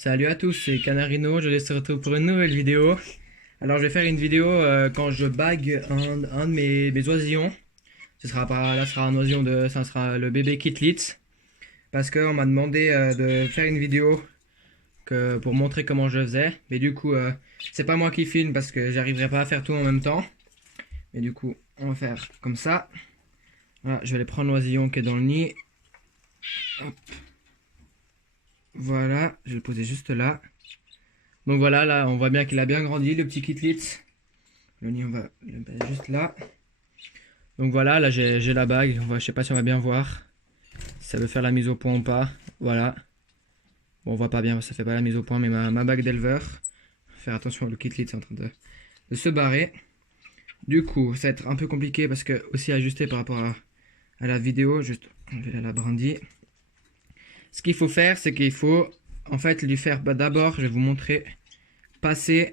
Salut à tous, c'est Canarino, je se retrouve pour une nouvelle vidéo. Alors je vais faire une vidéo quand je bague un de mes oisillons. Là ce sera un oisillon ça sera le bébé Kitlitz. Parce qu'on m'a demandé de faire une vidéo pour montrer comment je faisais. Mais du coup, c'est pas moi qui filme parce que j'arriverai pas à faire tout en même temps. Mais du coup, on va faire comme ça. Voilà, je vais aller prendre l'oisillon qui est dans le nid. Hop. Voilà, je vais le poser juste là. Donc voilà, là on voit bien qu'il a bien grandi, le petit Kitlitz. Le nid on va le mettre juste là. Donc voilà, là j'ai la bague, je sais pas si on va bien voir. Si ça veut faire la mise au point ou pas. Voilà. Bon, on voit pas bien, ça fait pas la mise au point, mais ma bague d'éleveur. Faire attention, le Kitlitz est en train de se barrer. Du coup, ça va être un peu compliqué parce que aussi ajusté par rapport à la vidéo. Juste enlever la brindille. Ce qu'il faut faire, c'est qu'il faut en fait lui faire d'abord, je vais vous montrer, passer.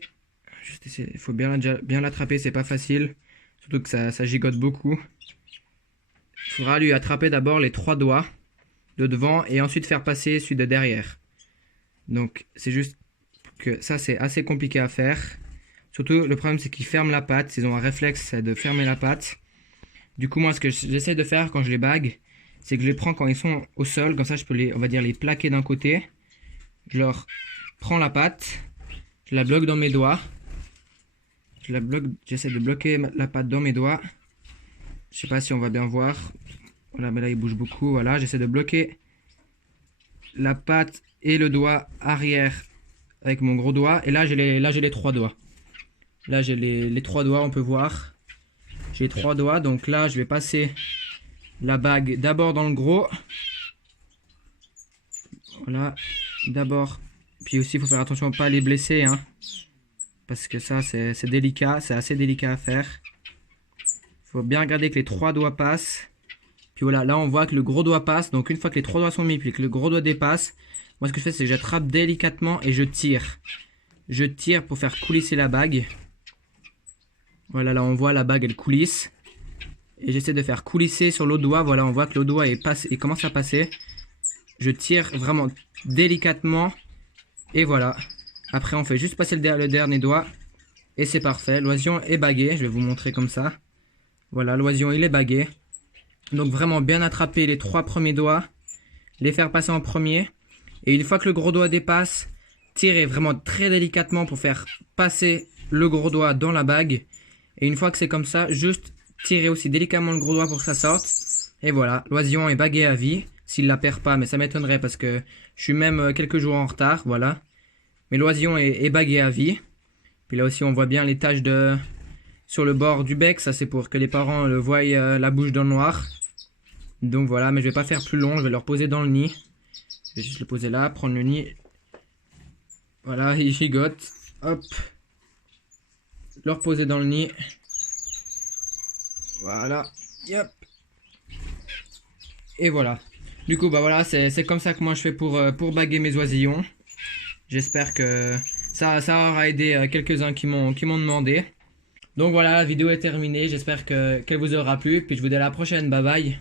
Juste essayer, il faut bien l'attraper, c'est pas facile. Surtout que ça gigote beaucoup. Il faudra lui attraper d'abord les 3 doigts de devant et ensuite faire passer celui de derrière. Donc c'est juste que ça c'est assez compliqué à faire. Surtout le problème c'est qu'ils ferment la patte, ils ont un réflexe de fermer la patte. Du coup moi ce que j'essaie de faire quand je les bague, c'est que je les prends quand ils sont au sol, comme ça je peux on va dire les plaquer d'un côté. Je leur prends la patte, je la bloque dans mes doigts. J'essaie de bloquer la patte dans mes doigts. Je sais pas si on va bien voir. Voilà, mais là il bouge beaucoup. Voilà, j'essaie de bloquer la patte et le doigt arrière avec mon gros doigt. Et là j'ai les 3 doigts. Là j'ai les 3 doigts, on peut voir. J'ai 3 doigts, donc là je vais passer la bague d'abord dans le gros. Voilà, d'abord. Puis aussi il faut faire attention à ne pas les blesser, hein. Parce que ça c'est délicat, c'est assez délicat à faire. Il faut bien regarder que les 3 doigts passent. Puis voilà, là on voit que le gros doigt passe. Donc une fois que les 3 doigts sont mis, puis que le gros doigt dépasse, moi ce que je fais c'est que j'attrape délicatement et je tire. Je tire pour faire coulisser la bague. Voilà, là on voit la bague elle coulisse. Et j'essaie de faire coulisser sur l'autre doigt. Voilà, on voit que l'autre doigt il commence à passer. Je tire vraiment délicatement. Et voilà. Après on fait juste passer le dernier doigt. Et c'est parfait. L'oisillon est bagué. Je vais vous montrer comme ça. Voilà, l'oisillon il est bagué. Donc vraiment bien attraper les 3 premiers doigts. Les faire passer en premier. Et une fois que le gros doigt dépasse, tirer vraiment très délicatement pour faire passer le gros doigt dans la bague. Et une fois que c'est comme ça, juste tirer aussi délicatement le gros doigt pour que ça sorte. Et voilà, l'oisillon est bagué à vie. S'il la perd pas, mais ça m'étonnerait parce que je suis même quelques jours en retard. Voilà. Mais l'oisillon est bagué à vie. Puis là aussi on voit bien les taches sur le bord du bec. Ça c'est pour que les parents le voient la bouche dans le noir. Donc voilà, mais je vais pas faire plus long. Je vais le reposer dans le nid. Je vais juste le poser là, prendre le nid. Voilà, il gigote. Hop. Le reposer dans le nid. Voilà. Yep. Et voilà. Du coup, bah voilà, c'est comme ça que moi je fais pour baguer mes oisillons. J'espère que ça aura aidé quelques-uns qui m'ont demandé. Donc voilà, la vidéo est terminée. J'espère qu'elle vous aura plu. Puis je vous dis à la prochaine. Bye bye.